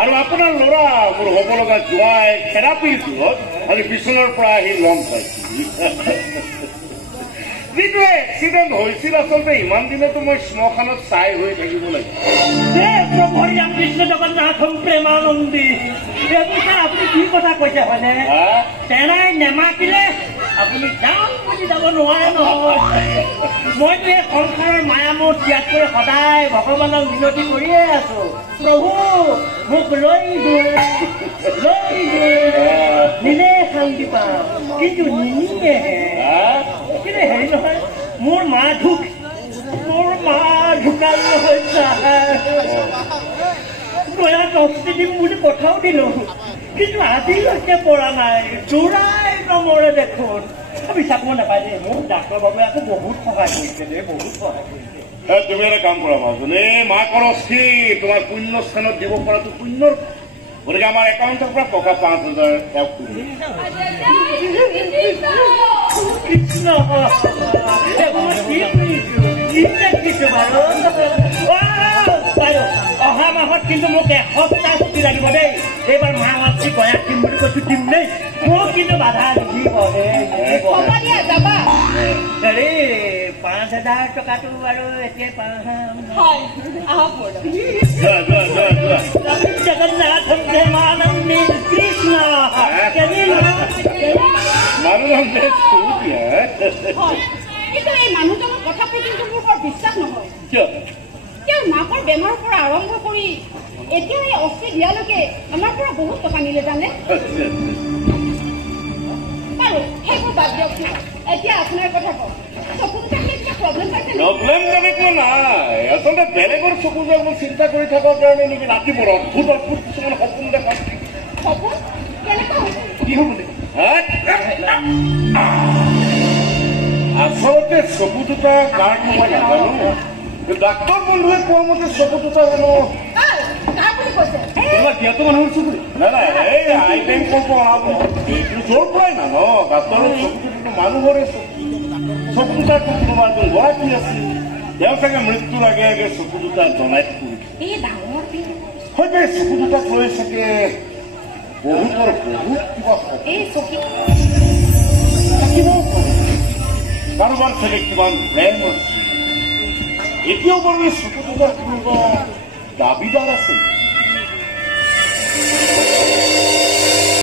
আৰু আপোনাৰ ল'ৰা মোৰ হ'ব লগা জোৱাই থেৰাপিৰ ফলত আজি বিচনাৰ পৰা আহি লম পাইছিল যিটো এক্সিডেণ্ট হৈছিল আচলতে ইমান দিনতো মই শ্মশানত চাই হৈ থাকিব লাগিব প্ৰভু ৰাম কৃষ্ণ জগন্নাথ প্ৰেমানন্দী আপুনি কি কথা কৈছে হয়নে তেৰাই নেমাতিলে আপুনি যাওঁ বুলি যাব নোৱাৰে নহয় মইতো এই সংসাৰৰ মায়ামোহ ত্যাগ কৰি সদায় ভগৱানক মিনতি কৰিয়ে আছো প্ৰভু মোক লৈ নিলে শান্তি পাম কিন্তু নিনিয়েহে কিন্তু হেৰি নহয় মোৰ মা ঢুকাল নহয় দয়া দস্তি দিম বুলি কথাও দিলো কিন্তু আজিলৈকে পৰা নাই চোৰাই নমৰে দেখোন আমি চাব নাপায় দে মোক ডাক্তৰ বাবুৱে আকৌ বহুত সহায় কৰিছে দে বহুত সহায় কৰিছে তুমি এটা কাম কৰা মাজনে মাকৰ অস্থি তোমাৰ পুণ্য স্থানত দিব পৰাটো পুণ্যৰ গতিকে আমাৰ একাউণ্টৰ পৰা টকা 5,000 কৃষ্ণ অহা মাহত কিন্তু মোক এসপ্তাহ ছুটি লাগিব দেই এইবাৰ মাছি গয়াক দিম বুলি কৈছো দিম দেই মোক কিন্তু বাধা নিদিব হেৰি 5,000 টকাটো আৰু এতিয়া জগন্নাথ প্ৰেমানন্দী কৃষ্ণ কিন্তু এই মানুহজনৰ কথাবোৰ কিন্তু মোৰ বৰ বিশ্বাস নহয় তেওঁৰ মাকৰ বেমাৰৰ পৰা আৰম্ভ কৰি এতিয়া এই অস্থি দিয়ালৈকে আমাৰ পৰা বহুত টকা নিলে জানে বাৰু সেইবোৰ বাদ দিয়ক এতিয়া আপোনাৰ কথা কওক চকু দুটা প্ৰব্লেম পাইছে প্ৰব্লেম তেনেকুৱা নাই আচলতে বেলেগৰ চকু যোৱা চিন্তা কৰি থকাৰ কাৰণে নেকি ৰাতিপুৱা অদ্ভুত কিছুমান সপোন দেখা সপোন কেনেকুৱা কি হ'ব আচলতে চকু দুটা কাৰ মই নাজানো ডাক্তৰ বন্ধুৱে কোৱা মতে চকু দুটা জানো জ্ঞাত মানুহৰ চকু নাই নাই এই আই টাইম ক'ব য'ৰ পৰাই না ন ডাক্তৰৰ চকু দুটা মানুহৰে চকু দুটা কোনোবা এজন গৰাকী আছিল তেওঁ চাগে মৃত্যুৰ আগে আগে চকু দুটা জনাই হয়তো এই চকু দুটাক লৈ চাগে বহুতৰ বহুত কিবা কাৰোবাৰ চাগে কিমান প্ৰেম আছে এতিয়াও বাৰু এই চকু দুটাৰ কোনোবা দাবীদাৰ আছে